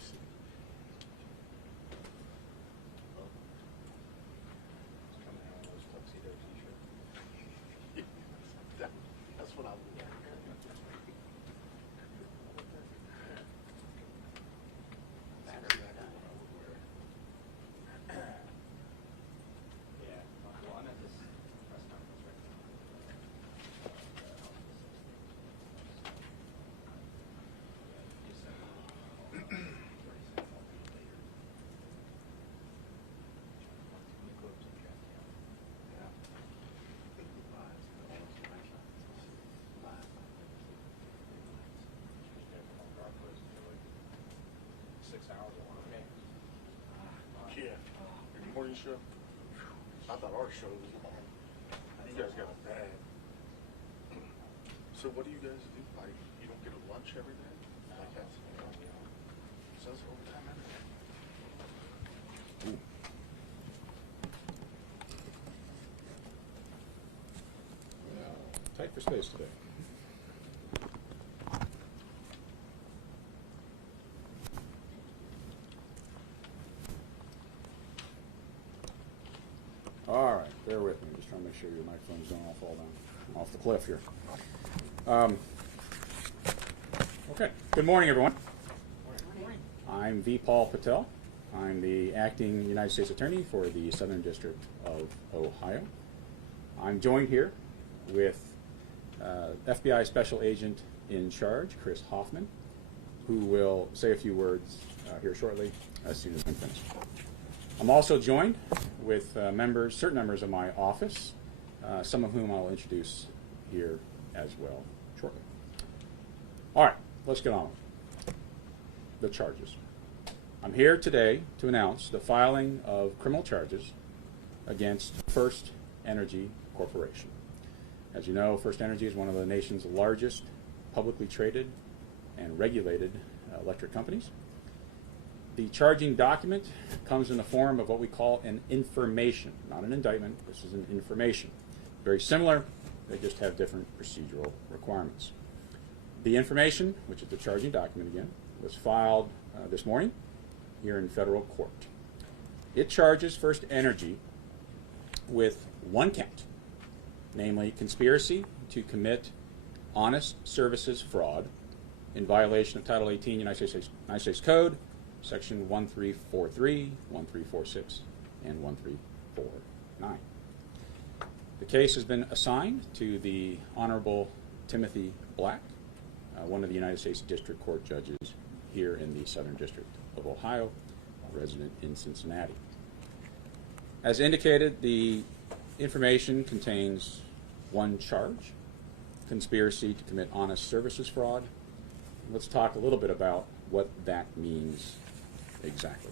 see. Coming out of those tuxedo t-shirts. That's what I would. Yeah. Well, I'm at this press conference right now. You said 30 cents I'll be later. New clips and chat down. Yeah. Just there for my car closed for like 6 hours at 1 a.m. Yeah. Your morning show. I thought our show was on. You guys got it bad. So what do you guys do? Like, you don't get a lunch every day? Like that's says overtime every day. Tight for space today. All right, bear with me. Just trying to make sure your microphones don't all fall down off the cliff here. Okay, good morning, everyone. I'm V. Paul Patel. I'm the acting United States Attorney for the Southern District of Ohio. I'm joined here with FBI Special Agent in charge, Chris Hoffman, who will say a few words here shortly as soon as I'm finished. I'm also joined with certain members of my office, some of whom I'll introduce here as well shortly. All right, let's get on with the charges. I'm here today to announce the filing of criminal charges against FirstEnergy Corporation. As you know, FirstEnergy is one of the nation's largest publicly traded and regulated electric companies. The charging document comes in the form of what we call an information, not an indictment. This is an information. Very similar, they just have different procedural requirements. The information, which is the charging document again, was filed this morning here in federal court. It charges FirstEnergy with one count, namely conspiracy to commit honest services fraud in violation of Title 18 United States Code, Section 1343, 1346, and 1349. The case has been assigned to the Honorable Timothy Black, one of the United States District Court judges here in the Southern District of Ohio, resident in Cincinnati. As indicated, the information contains one charge, conspiracy to commit honest services fraud. Let's talk a little bit about what that means exactly.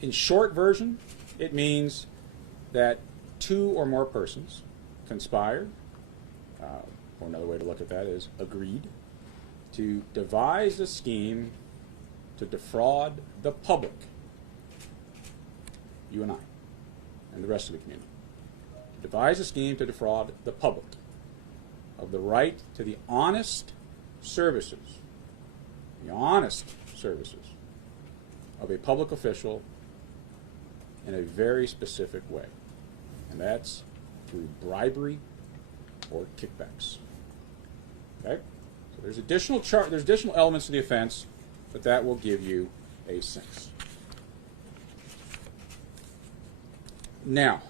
In short version, it means that two or more persons conspired, or another way to look at that is agreed, to devise a scheme to defraud the public, you and I, and the rest of the community. To devise a scheme to defraud the public of the right to the honest services of a public official in a very specific way. And that's through bribery or kickbacks. Okay? So there's additional elements to the offense, but that will give you a sense. Now,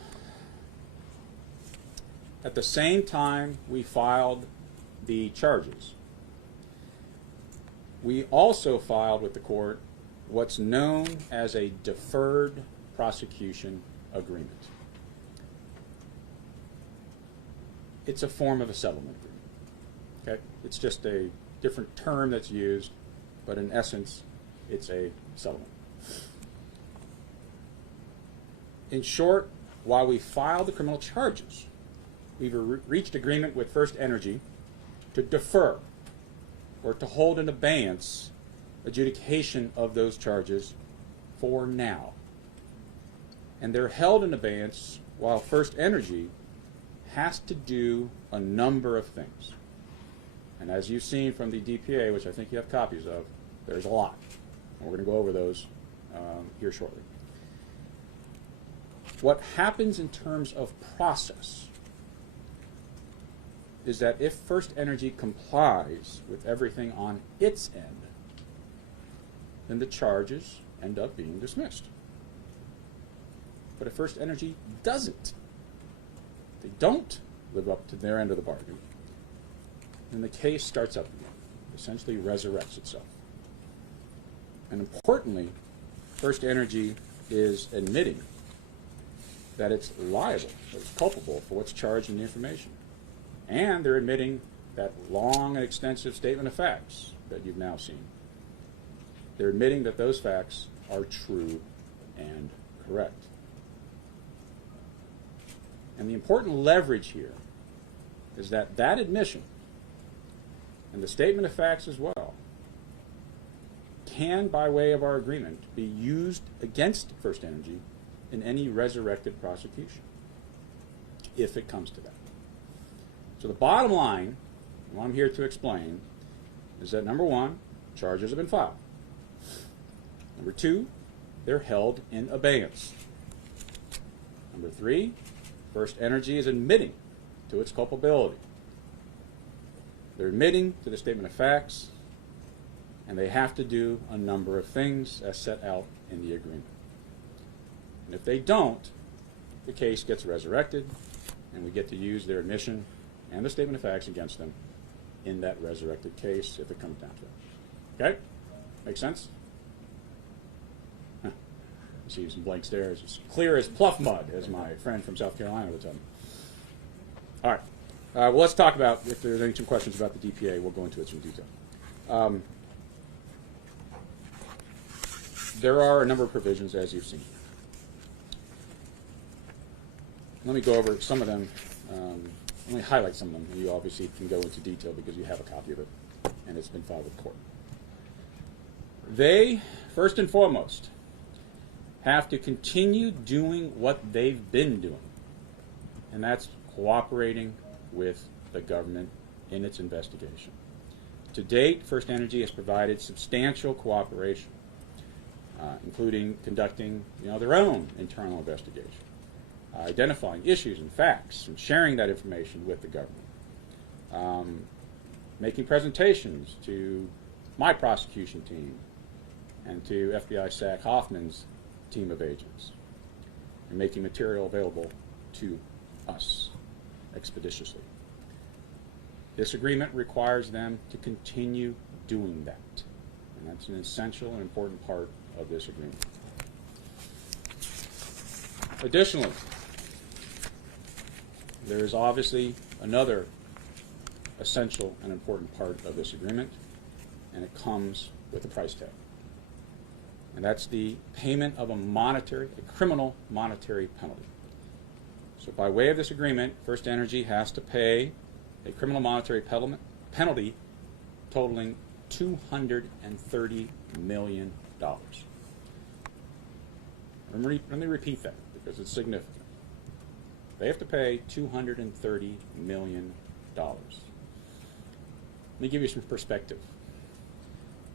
at the same time we filed the charges, we also filed with the court what's known as a deferred prosecution agreement. It's a form of a settlement agreement. Okay? It's just a different term that's used, but in essence, it's a settlement. In short, while we filed the criminal charges, we've reached agreement with FirstEnergy to defer or to hold in abeyance adjudication of those charges for now. And they're held in abeyance while FirstEnergy has to do a number of things. And as you've seen from the DPA, which I think you have copies of, there's a lot. And we're going to go over those here shortly. What happens in terms of process is that if FirstEnergy complies with everything on its end, then the charges end up being dismissed. But if FirstEnergy doesn't, they don't live up to their end of the bargain, then the case starts up again, essentially resurrects itself. And importantly, FirstEnergy is admitting that it's liable, that it's culpable for what's charged in the information. And they're admitting that long and extensive statement of facts that you've now seen. They're admitting that those facts are true and correct. And the important leverage here is that that admission and the statement of facts as well can, by way of our agreement, be used against FirstEnergy in any resurrected prosecution, if it comes to that. So the bottom line, what I'm here to explain, is that number one, charges have been filed. Number two, they're held in abeyance. Number three, FirstEnergy is admitting to its culpability. They're admitting to the statement of facts, and they have to do a number of things as set out in the agreement. And if they don't, the case gets resurrected, and we get to use their admission and the statement of facts against them in that resurrected case if it comes down to it. Okay? Make sense? Huh. I see some blank stares. It's clear as pluff mud, as my friend from South Carolina would tell me. All right. Well, let's talk about, if there's any questions about the DPA, we'll go into it in detail. There are a number of provisions, as you've seen. Let me go over some of them. Let me highlight some of them. You obviously can go into detail because you have a copy of it, and it's been filed with court. They, first and foremost, have to continue doing what they've been doing, and that's cooperating with the government in its investigation. To date, FirstEnergy has provided substantial cooperation, including conducting their own internal investigation, identifying issues and facts, and sharing that information with the government, making presentations to my prosecution team and to FBI SAC Hoffman's team of agents, and making material available to us expeditiously. This agreement requires them to continue doing that, and that's an essential and important part of this agreement. Additionally, there is obviously another essential and important part of this agreement, and it comes with a price tag. And that's the payment of a criminal monetary penalty. So by way of this agreement, FirstEnergy has to pay a criminal monetary penalty totaling $230 million. Let me repeat that because it's significant. They have to pay $230 million. Let me give you some perspective.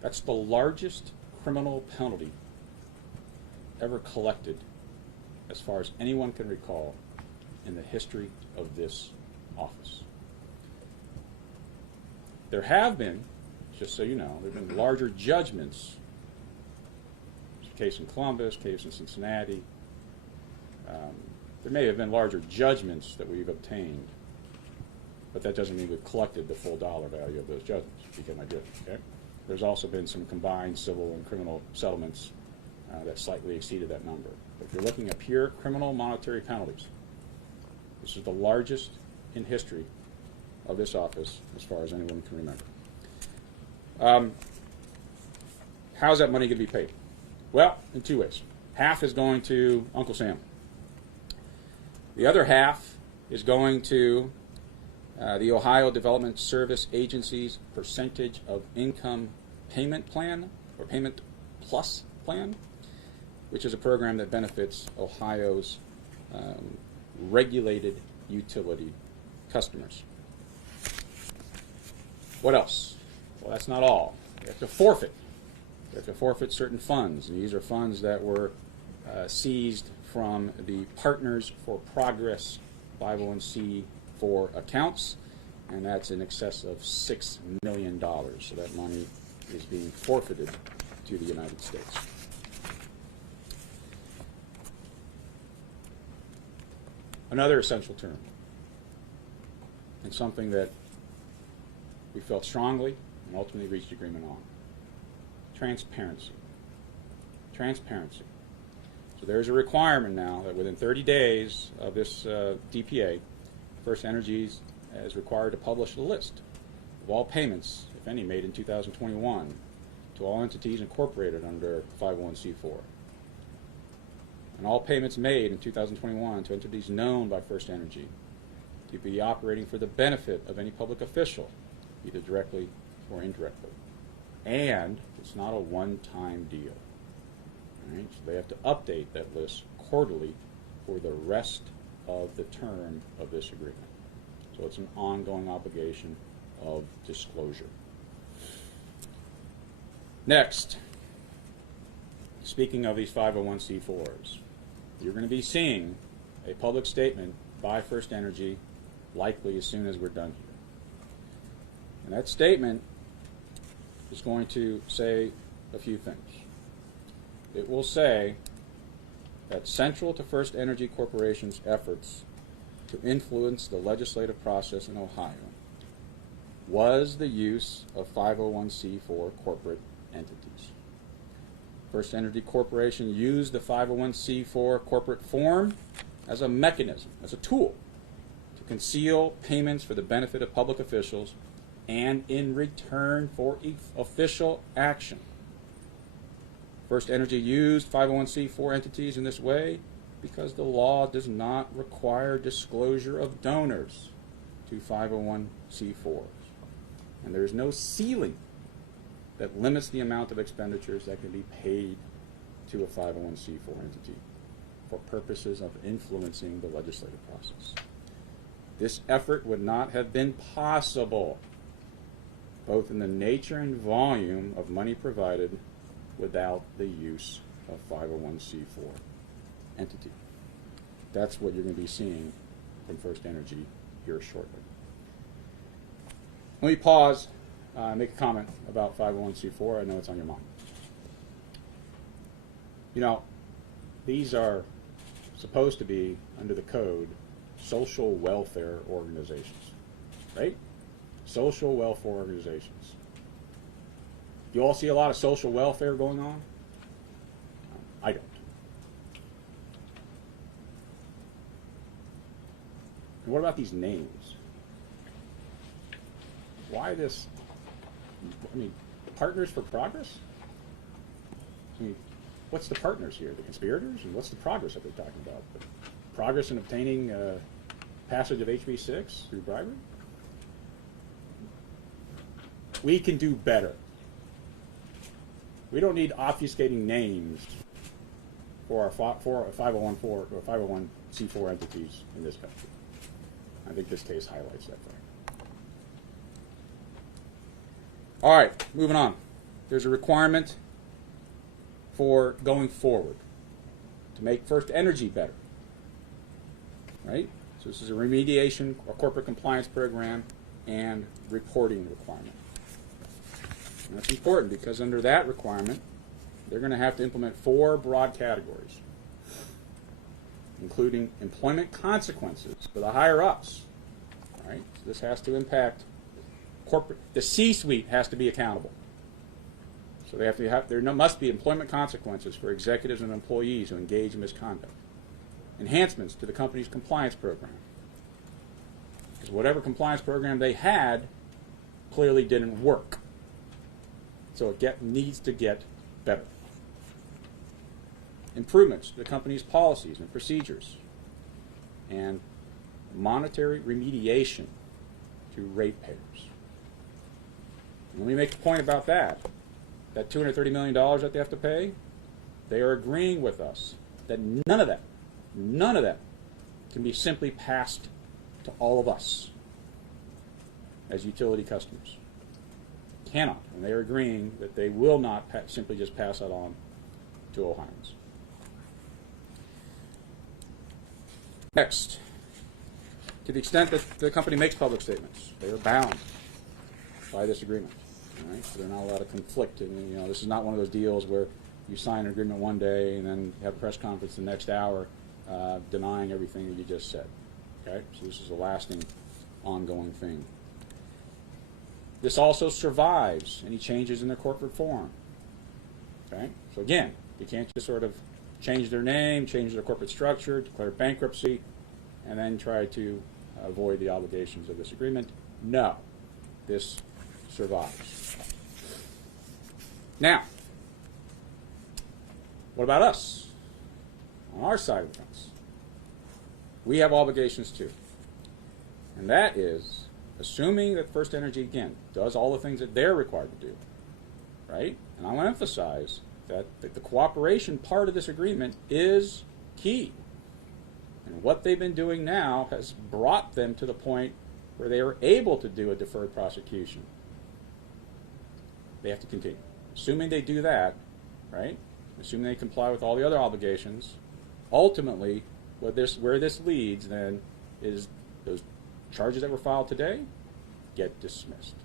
That's the largest criminal penalty ever collected, as far as anyone can recall, in the history of this office. There have been, just so you know, there have been larger judgments. There's a case in Columbus, case in Cincinnati. There may have been larger judgments that we've obtained, but that doesn't mean we've collected the full dollar value of those judgments. You get my drift, okay? There's also been some combined civil and criminal settlements that slightly exceeded that number. But if you're looking at pure criminal monetary penalties, this is the largest in history of this office as far as anyone can remember. How's that money going to be paid? Well, in two ways. Half is going to Uncle Sam. The other half is going to the Ohio Development Service Agency's percentage of income payment plan, or payment plus plan, which is a program that benefits Ohio's regulated utility customers. What else? Well, that's not all. They have to forfeit. They have to forfeit certain funds, and these are funds that were seized from the Partners for Progress 501c4 accounts, and that's in excess of $6 million. So that money is being forfeited to the United States. Another essential term, and something that we felt strongly and ultimately reached agreement on: transparency. Transparency. So there's a requirement now that within 30 days of this DPA, FirstEnergy is required to publish a list of all payments, if any, made in 2021 to all entities incorporated under 501c4. And all payments made in 2021 to entities known by FirstEnergy to be operating for the benefit of any public official, either directly or indirectly. And it's not a one-time deal. Right? So they have to update that list quarterly for the rest of the term of this agreement. So it's an ongoing obligation of disclosure. Next, speaking of these 501c4s, you're going to be seeing a public statement by FirstEnergy likely as soon as we're done here. And that statement is going to say a few things. It will say that central to FirstEnergy Corporation's efforts to influence the legislative process in Ohio was the use of 501c4 corporate entities. FirstEnergy Corporation used the 501c4 corporate form as a mechanism, as a tool, to conceal payments for the benefit of public officials and in return for official action. FirstEnergy used 501c4 entities in this way because the law does not require disclosure of donors to 501c4s. And there is no ceiling that limits the amount of expenditures that can be paid to a 501c4 entity for purposes of influencing the legislative process. This effort would not have been possible, both in the nature and volume of money provided, without the use of 501c4 entity. That's what you're going to be seeing from FirstEnergy here shortly. Let me pause and make a comment about 501c4. I know it's on your mind. You know, these are supposed to be, under the code, social welfare organizations, right? Social welfare organizations. You all see a lot of social welfare going on? I don't. And what about these names? Why this? I mean, Partners for Progress? I mean, what's the partners here? The conspirators? And what's the progress that they're talking about? The progress in obtaining passage of HB 6 through bribery? We can do better. We don't need obfuscating names for our 501c4 entities in this country. I think this case highlights that fact. All right, moving on. There's a requirement for going forward to make FirstEnergy better, right? So this is a remediation or corporate compliance program and reporting requirement. And that's important because under that requirement, they're going to have to implement 4 broad categories, including employment consequences for the higher-ups. Right? So this has to impact corporate. The C-suite has to be accountable. So they have to have. There must be employment consequences for executives and employees who engage in misconduct. Enhancements to the company's compliance program, because whatever compliance program they had clearly didn't work. So it needs to get better. Improvements to the company's policies and procedures, and monetary remediation to ratepayers. And let me make a point about that. That $230 million that they have to pay, They are agreeing with us that none of that can be simply passed to all of us as utility customers. Cannot. And they are agreeing that they will not simply just pass that on to Ohioans. Next, to the extent that the company makes public statements, they are bound by this agreement. All right? So they're not allowed to conflict. And, this is not one of those deals where you sign an agreement one day and then have a press conference the next hour denying everything that you just said. Okay? So this is a lasting, ongoing thing. This also survives any changes in their corporate form. Okay? So again, you can't just sort of change their name, change their corporate structure, declare bankruptcy, and then try to avoid the obligations of this agreement. No, this survives. Now, what about us? On our side of the fence, we have obligations too. And that is, assuming that FirstEnergy, again, does all the things that they're required to do, right? And I want to emphasize that the cooperation part of this agreement is key. And what they've been doing now has brought them to the point where they are able to do a deferred prosecution. They have to continue. Assuming they do that, right? Assuming they comply with all the other obligations, ultimately, where this leads then is those charges that were filed today get dismissed.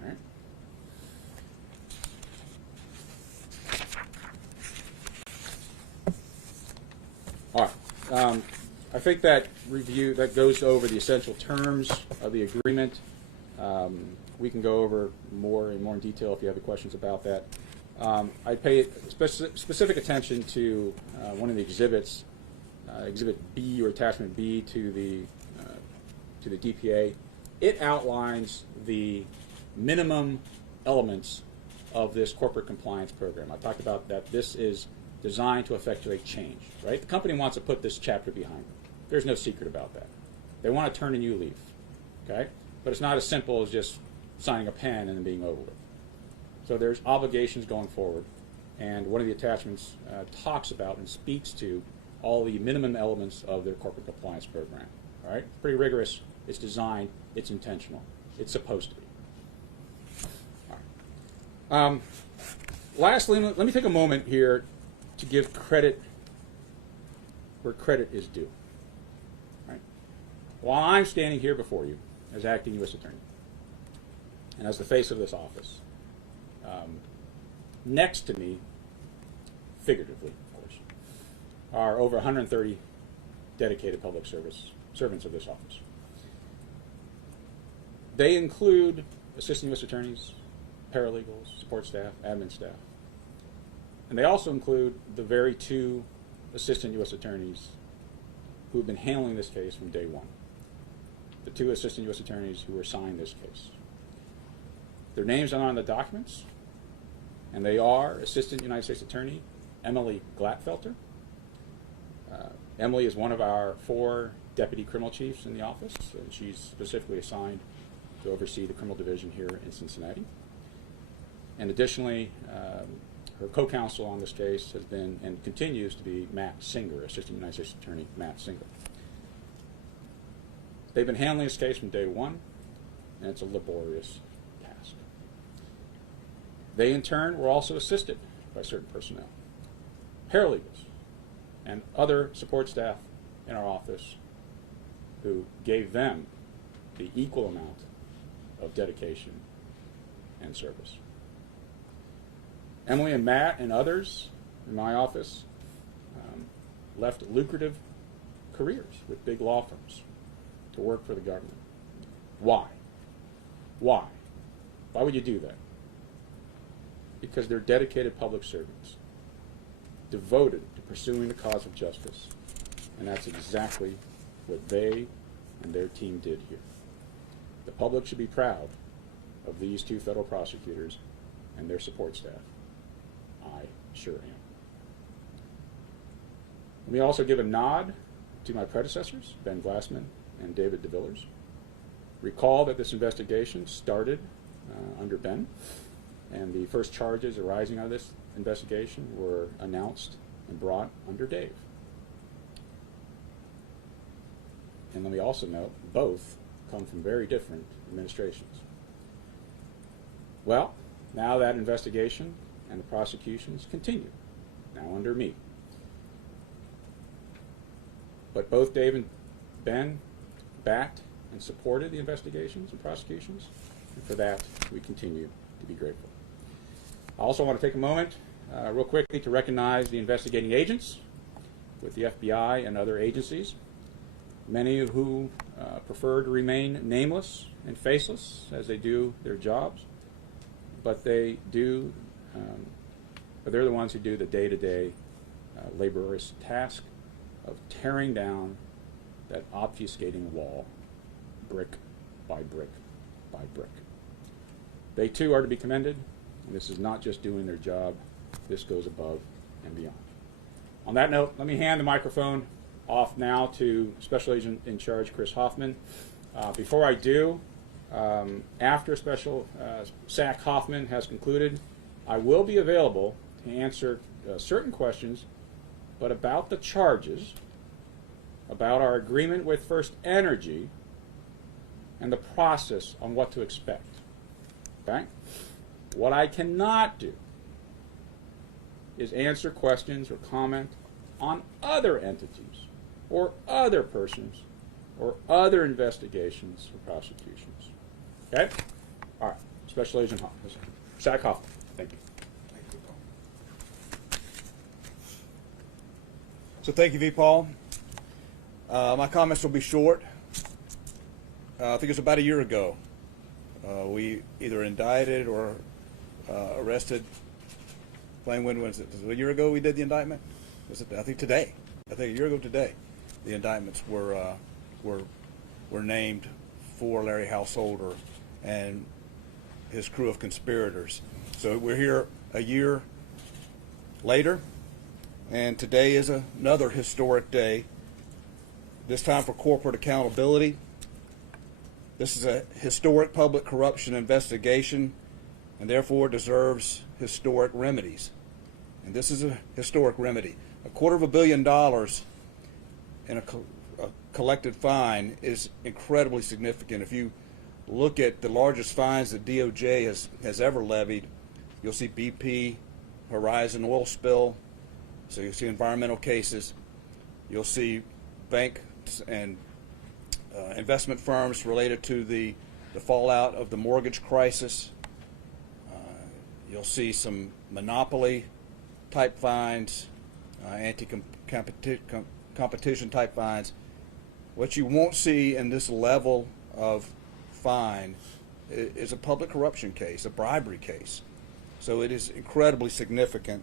All right? All right. I think that review that goes over the essential terms of the agreement. We can go over more in detail if you have any questions about that. I pay specific attention to one of the exhibits, Exhibit B or Attachment B to the DPA. It outlines the minimum elements of this corporate compliance program. I talked about that this is designed to effectuate change, right? The company wants to put this chapter behind them. There's no secret about that. They want to turn a new leaf, okay? But it's not as simple as just signing a pen and then being over with. So there's obligations going forward, and one of the attachments talks about and speaks to all the minimum elements of their corporate compliance program, all right? Pretty rigorous. It's designed. It's intentional. It's supposed to be. All right. Lastly, let me take a moment here to give credit where credit is due. Right? While I'm standing here before you as acting U.S. Attorney and as the face of this office, next to me, figuratively, of course, are over 130 dedicated public servants of this office. They include assistant U.S. attorneys, paralegals, support staff, admin staff. And they also include the very two assistant U.S. attorneys who have been handling this case from day one. The two assistant U.S. attorneys who assigned this case. Their names are on the documents, and they are Assistant United States Attorney Emily Glatfelter. Emily is one of our 4 deputy criminal chiefs in the office, and she's specifically assigned to oversee the criminal division here in Cincinnati. And additionally, her co-counsel on this case has been and continues to be Matt Singer, Assistant United States Attorney Matt Singer. They've been handling this case from day one, and it's a laborious task. They, in turn, were also assisted by certain personnel, paralegals, and other support staff in our office who gave them the equal amount of dedication and service. Emily and Matt and others in my office left lucrative careers with big law firms to work for the government. Why? Why? Why would you do that? Because they're dedicated public servants, devoted to pursuing the cause of justice. And that's exactly what they and their team did here. The public should be proud of these 2 federal prosecutors and their support staff. I sure am. Let me also give a nod to my predecessors, Ben Glassman and David DeVillers. Recall that this investigation started under Ben, and the first charges arising out of this investigation were announced and brought under Dave. And let me also note, both come from very different administrations. Well, now that investigation and the prosecutions continue, now under me. But both Dave and Ben backed and supported the investigations and prosecutions, and for that we continue to be grateful. I also want to take a moment real quickly to recognize the investigating agents with the FBI and other agencies, many of who prefer to remain nameless and faceless as they do their jobs, but they're the ones who do the day-to-day laborious task of tearing down that obfuscating wall brick by brick by brick. They too are to be commended, and this is not just doing their job, this goes above and beyond. On that note, let me hand the microphone off now to Special Agent in Charge Chris Hoffman. Before I do, after Special SAC Hoffman has concluded, I will be available to answer certain questions, but about the charges, about our agreement with FirstEnergy, and the process on what to expect. Okay? What I cannot do is answer questions or comment on other entities or other persons or other investigations or prosecutions. Okay? All right. Special Agent Hoffman. SAC Hoffman. Thank you. So thank you, V. Paul. My comments will be short. I think it was about a year ago. We either indicted or arrested. When was it? Was it a year ago we did the indictment? Was it? I think today. I think a year ago today, the indictments were named for Larry Householder and his crew of conspirators. So we're here a year later, and today is another historic day. This time for corporate accountability. This is a historic public corruption investigation and therefore deserves historic remedies. And this is a historic remedy. $250 million in a collected fine is incredibly significant. If you look at the largest fines that DOJ has ever levied, you'll see BP, Horizon oil spill, so you'll see environmental cases, you'll see bank and investment firms related to the fallout of the mortgage crisis. You'll see some monopoly type fines, anti-competition type fines. What you won't see in this level of fine is a public corruption case, a bribery case. So it is incredibly significant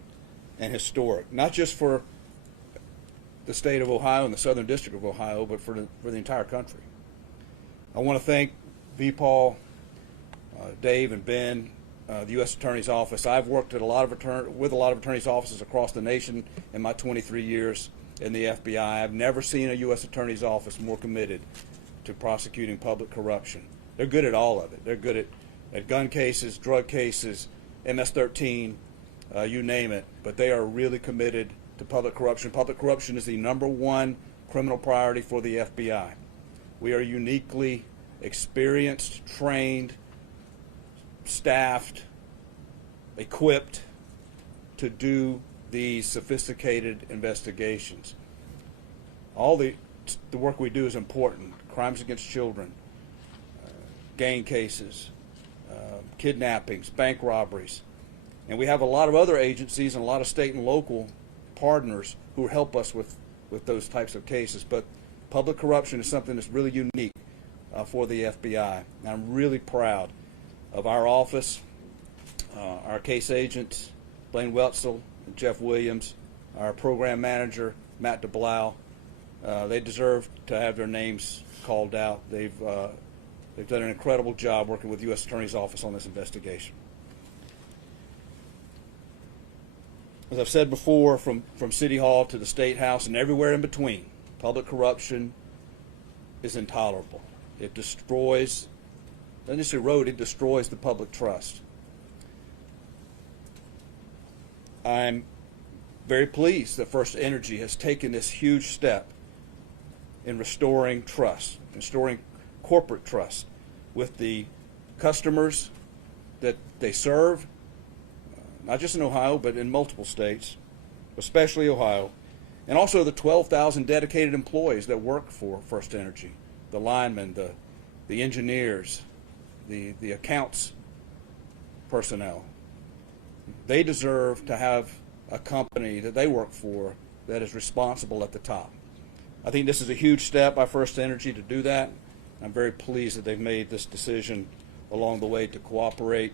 and historic, not just for the state of Ohio and the Southern District of Ohio, but for the entire country. I want to thank V. Paul, Dave, and Ben, the U.S. Attorney's Office. I've worked at with a lot of attorneys' offices across the nation in my 23 years in the FBI. I've never seen a U.S. Attorney's Office more committed to prosecuting public corruption. They're good at all of it. They're good at gun cases, drug cases, MS-13, you name it. But they are really committed to public corruption. Public corruption is the #1 criminal priority for the FBI. We are uniquely experienced, trained, staffed, equipped to do these sophisticated investigations. All the work we do is important. Crimes against children, gang cases, kidnappings, bank robberies. And we have a lot of other agencies and a lot of state and local partners who help us with those types of cases. But public corruption is something that's really unique for the FBI. And I'm really proud of our office, our case agents, Blaine Wetzel and Jeff Williams, our program manager, Matt DeBlau. They deserve to have their names called out. They've done an incredible job working with the U.S. Attorney's Office on this investigation. As I've said before, from City Hall to the State House and everywhere in between, public corruption is intolerable. It destroys, doesn't just erode, it destroys the public trust. I'm very pleased that FirstEnergy has taken this huge step in restoring trust, restoring corporate trust with the customers that they serve, not just in Ohio, but in multiple states, especially Ohio, and also the 12,000 dedicated employees that work for FirstEnergy, the linemen, the engineers, the accounts personnel. They deserve to have a company that they work for that is responsible at the top. I think this is a huge step by FirstEnergy to do that. I'm very pleased that they've made this decision along the way to cooperate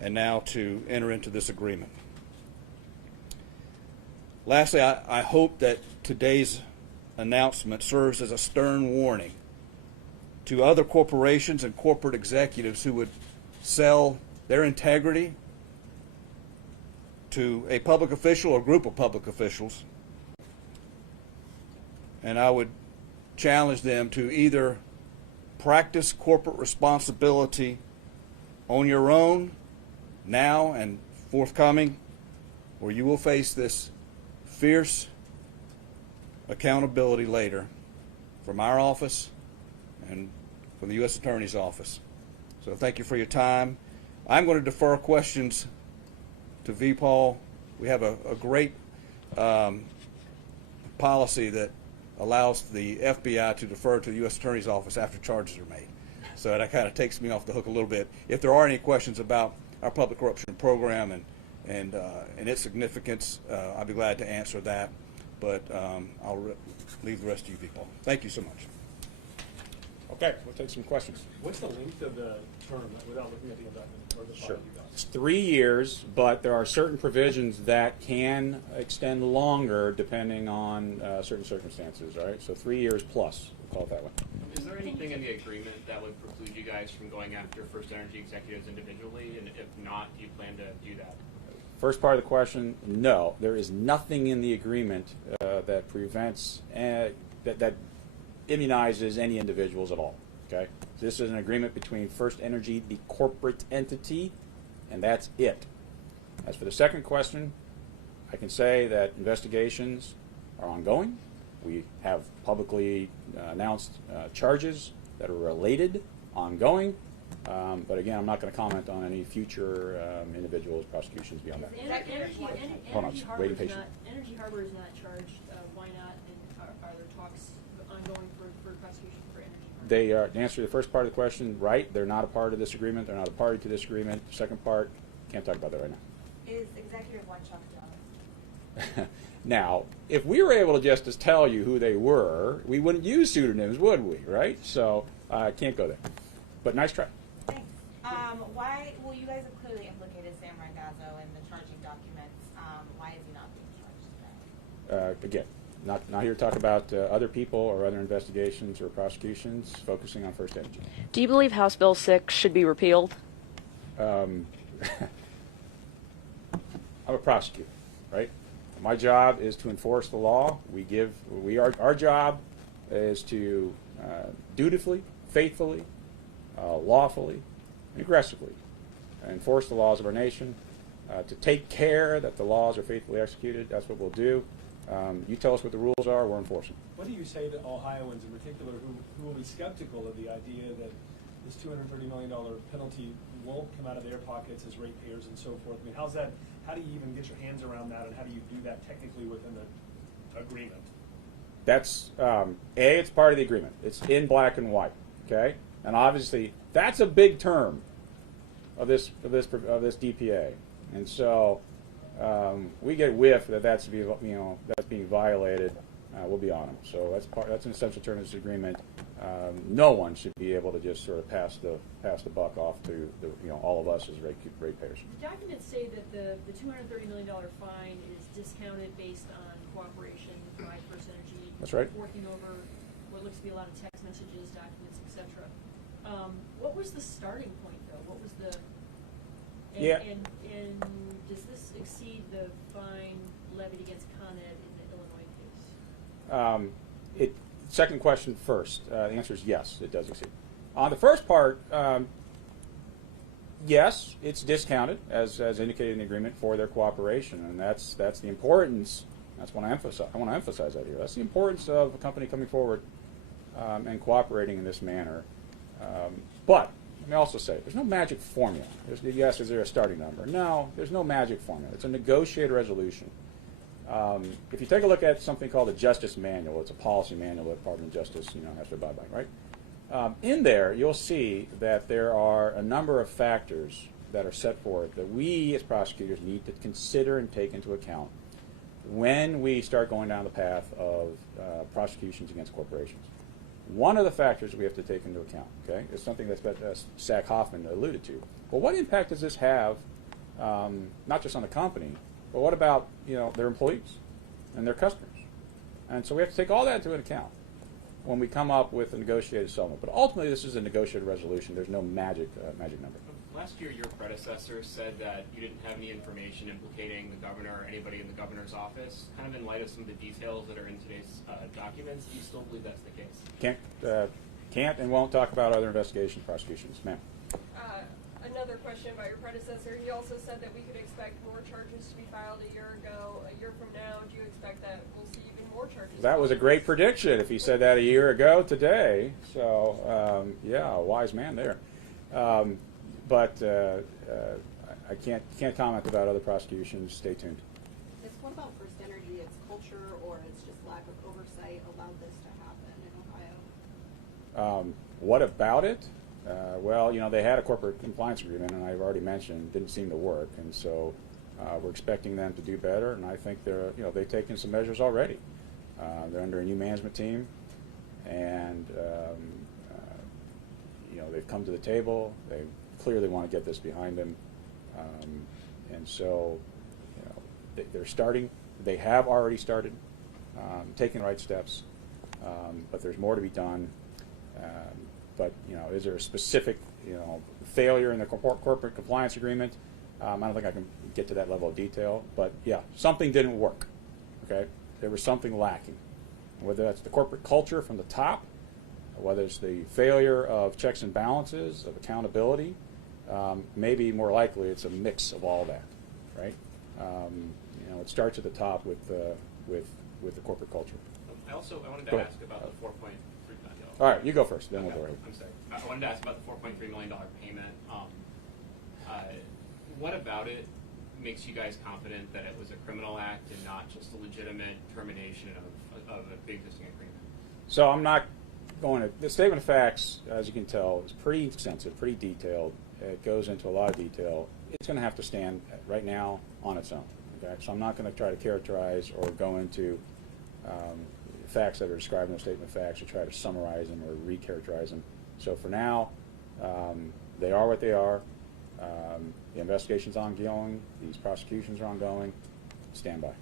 and now to enter into this agreement. Lastly, I hope that today's announcement serves as a stern warning to other corporations and corporate executives who would sell their integrity to a public official or group of public officials. And I would challenge them to either practice corporate responsibility on your own now and forthcoming, or you will face this fierce accountability later from our office and from the U.S. Attorney's Office. So thank you for your time. I'm going to defer questions to V. Paul. We have a great policy that allows the FBI to defer to the U.S. Attorney's Office after charges are made. So that kind of takes me off the hook a little bit. If there are any questions about our public corruption program and its significance, I'll be glad to answer that. But I'll leave the rest to you, V. Paul. Thank you so much. Okay, we'll take some questions. What's the length of the term without looking at the indictment or the file Sure. you got? It's 3 years, but there are certain provisions that can extend longer depending on certain circumstances, right? So 3 years plus, we'll call it that way. Is there anything in the agreement that would preclude you guys from going after FirstEnergy executives individually? And if not, do you plan to do that? First part of the question, no. There is nothing in the agreement that prevents, that immunizes any individuals at all, okay? This is an agreement between FirstEnergy, the corporate entity, and that's it. As for the second question, I can say that investigations are ongoing. We have publicly announced charges that are related, ongoing. But again, I'm not going to comment on any future individuals' prosecutions beyond that. Hold on, waiting patient. Energy Harbor is not charged. Why not? And are there talks ongoing for prosecution for Energy Harbor? They are, to answer the first part of the question, right, they're not a part of this agreement. They're not a party to this agreement. Second part, can't talk about that right now. Is Executive One Chuck Jones? Now, if we were able to just tell you who they were, we wouldn't use pseudonyms, would we, right? So I can't go there. But nice try. Thanks. Why? Well, you guys have clearly implicated Sam Randazzo in the charging documents. Why is he not being charged today? Again, not here to talk about other people or other investigations or prosecutions, focusing on FirstEnergy. Do you believe House Bill 6 should be repealed? I'm a prosecutor, right? My job is to enforce the law. Our job is to dutifully, faithfully, lawfully, and aggressively enforce the laws of our nation, to take care that the laws are faithfully executed. That's what we'll do. You tell us what the rules are, we're enforcing. What do you say to Ohioans in particular who will be skeptical of the idea that this $230 million penalty won't come out of their pockets as ratepayers and so forth? I mean, how do you even get your hands around that, and how do you do that technically within the agreement? That's it's part of the agreement. It's in black and white, okay? And obviously, that's a big term of this DPA, and so we get whiff that that's being violated. We'll be on them. So that's an essential term of this agreement. No one should be able to just sort of pass the buck off to all of us as ratepayers. The documents say that the $230 million fine is discounted based on cooperation by FirstEnergy. That's right. Working over what looks to be a lot of text messages, documents, etc. What was the starting point, though? What was the and does this exceed the fine levied against Con Ed in the Illinois case? Second question first. The answer is yes, it does exceed. On the first part, Yes, it's discounted as indicated in the agreement for their cooperation, and that's the importance. That's what I emphasize. I want to emphasize that here. That's the importance of a company coming forward and cooperating in this manner. But let me also say, there's no magic formula. You asked, is there a starting number? No, there's no magic formula. It's a negotiated resolution. If you take a look at something called a Justice Manual, it's a policy manual that Department of Justice, has to abide by, right? In there, you'll see that there are a number of factors that are set forth that we as prosecutors need to consider and take into account when we start going down the path of prosecutions against corporations. One of the factors we have to take into account, okay, is something that Zach Hoffman alluded to. Well, what impact does this have, not just on the company, but what about their employees and their customers? And so we have to take all that into account when we come up with a negotiated settlement. But ultimately, this is a negotiated resolution. There's no magic number. Last year, your predecessor said that you didn't have any information implicating the governor or anybody in the governor's office. Kind of in light of some of the details that are in today's documents, do you still believe that's the case? Can't and won't talk about other investigations, prosecutions, ma'am. Another question about your predecessor. He also said that we could expect more charges to be filed a year ago. A year from now, do you expect that we'll see even more charges? That was a great prediction if he said that a year ago today. So, yeah, a wise man there. But I can't comment about other prosecutions. Stay tuned. What about FirstEnergy? Its culture or its just lack of oversight allowed this to happen in Ohio? What about it? Well, they had a corporate compliance agreement, and I've already mentioned didn't seem to work, and so we're expecting them to do better. And I think they've taken some measures already. They're under a new management team, and they've come to the table. They clearly want to get this behind them, and so they're starting. They have already started taking the right steps, but there's more to be done. But is there a specific failure in the corporate compliance agreement? I don't think I can get to that level of detail. But yeah, something didn't work. Okay, there was something lacking. Whether that's the corporate culture from the top, whether it's the failure of checks and balances, of accountability, maybe more likely it's a mix of all that, right? It starts at the top with the corporate culture. I wanted to ask about the 4.3 million. All right, you go first, then we'll go ahead. I'm sorry. I wanted to ask about the $4.3 million payment. What about it makes you guys confident that it was a criminal act and not just a legitimate termination of a pre-existing agreement? So I'm not going to. The statement of facts, as you can tell, is pretty extensive, pretty detailed. It goes into a lot of detail. It's going to have to stand right now on its own. Okay? So I'm not going to try to characterize or go into facts that are described in the statement of facts or try to summarize them or recharacterize them. So for now, they are what they are. The investigation's ongoing. These prosecutions are ongoing. Stand by.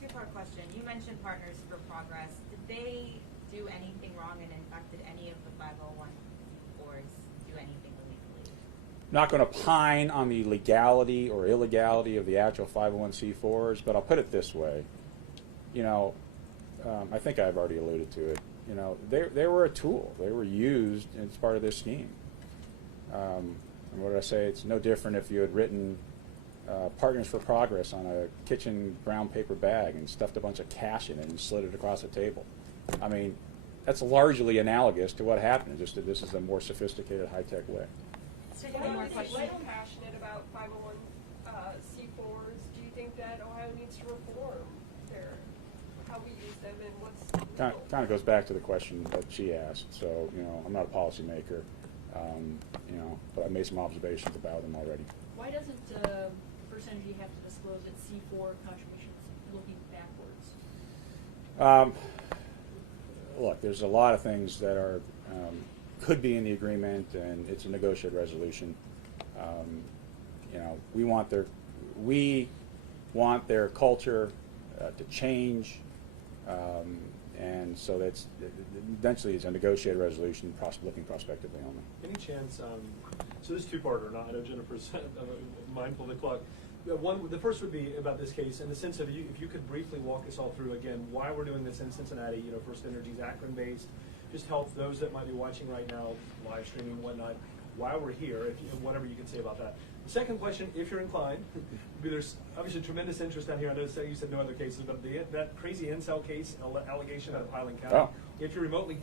Two-part question. You mentioned Partners for Progress. Did they do anything wrong, and in fact, did any of the 501c4s do anything illegally? Not going to opine on the legality or illegality of the actual 501c4s, but I'll put it this way. I think I've already alluded to it. They were a tool. They were used as part of this scheme. And what did I say? It's no different if you had written Partners for Progress on a kitchen brown paper bag and stuffed a bunch of cash in it and slid it across the table. I mean, that's largely analogous to what happened, just that this is a more sophisticated, high-tech way. So one more question. I'm passionate about 501c4s. Do you think that Ohio needs to reform how we use them and what's kind of goes back to the question that she asked. So, I'm not a policymaker, but I made some observations about them already. Why doesn't FirstEnergy have to disclose its C4 contributions looking backwards? Look, there's a lot of things that are could be in the agreement, and it's a negotiated resolution. We want their culture to change, and so that's eventually it's a negotiated resolution, looking prospectively only. Any chance? So this is two-parter. Now I know Jennifer's mindful of the clock. The first would be about this case in the sense of if you could briefly walk us all through again why we're doing this in Cincinnati. FirstEnergy is Akron-based. Just help those that might be watching right now, live streaming and whatnot, why we're here, whatever you can say about that. The second question, if you're inclined, there's obviously tremendous interest down here. I know you said no other cases, but that crazy incel case allegation out of Highland County. Oh. If you're remotely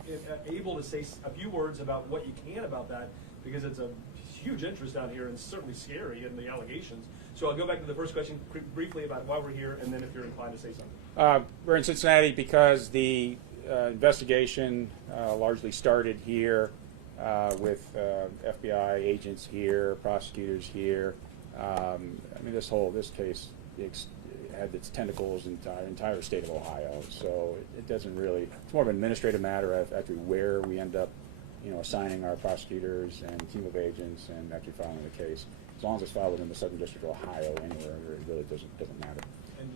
able to say a few words about what you can about that, because it's a huge interest down here and certainly scary in the allegations. So I'll go back to the first question briefly about why we're here, and then if you're inclined to say something. We're in Cincinnati because the investigation largely started here with FBI agents here, prosecutors here. I mean, this case had its tentacles in the entire state of Ohio. So it doesn't really. It's more of an administrative matter of actually where we end up, assigning our prosecutors and team of agents and actually filing the case. As long as it's filed within the Southern District of Ohio, anywhere, it really doesn't matter.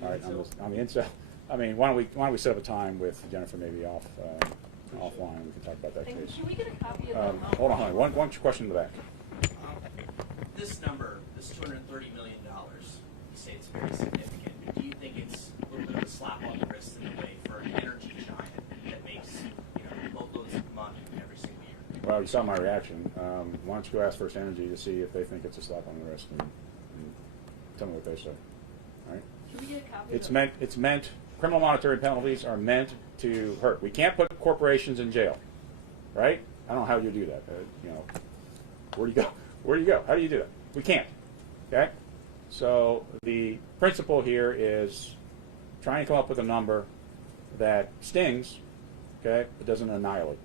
All right, on the incel. I mean, why don't we set up a time with Jennifer maybe offline? We can talk about that And case. can we get a copy of the Hold on. One question in the back. This number, this $230 million, you say it's very significant. But do you think it's a little bit of a slap on the wrist in a way for an energy giant that makes boatloads of money every single year? Well, you saw my reaction. Why don't you go ask FirstEnergy to see if they think it's a slap on the wrist and tell me what they say. All right. Can we get a copy It's meant. Criminal monetary penalties are meant to hurt. We can't put corporations in jail, right? I don't know how you do that. Where do you go? Where do you go? How do you do that? We can't. Okay. So the principle here is trying to come up with a number that stings, okay, but doesn't annihilate.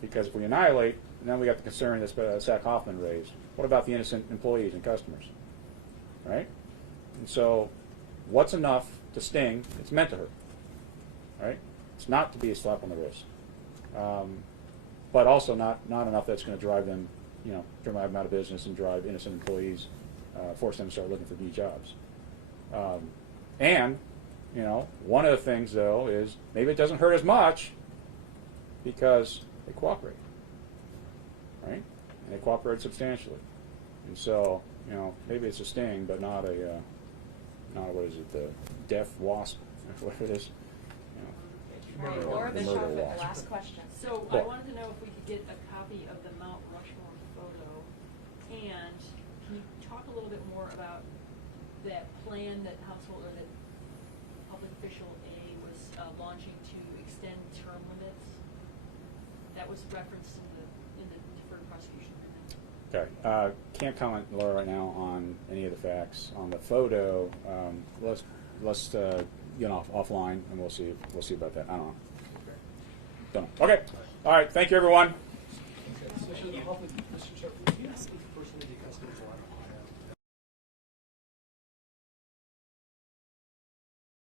Because if we annihilate, then we got the concern that Zach Hoffman raised. What about the innocent employees and customers? Right? And so what's enough to sting? It's meant to hurt. Right? It's not to be a slap on the wrist. But also not enough that's going to drive them, drive them out of business and drive innocent employees, force them to start looking for new jobs. And one of the things, though, is maybe it doesn't hurt as much because they cooperate, right? And they cooperate substantially. And so, maybe it's a sting, but not what is it, the death wasp, whatever it is. Right, Laura Bischoff with the last question. So I wanted to know if we could get a copy of the Mount Rushmore photo, and can you talk a little bit more about that plan that public official A was launching to extend term limits? That was referenced in the deferred prosecution agreement. Okay. Can't comment, Laura, right now on any of the facts. On the photo, let's get offline, and we'll see about that. I don't know. Don't know. Okay. All right. Thank you, everyone. Especially the public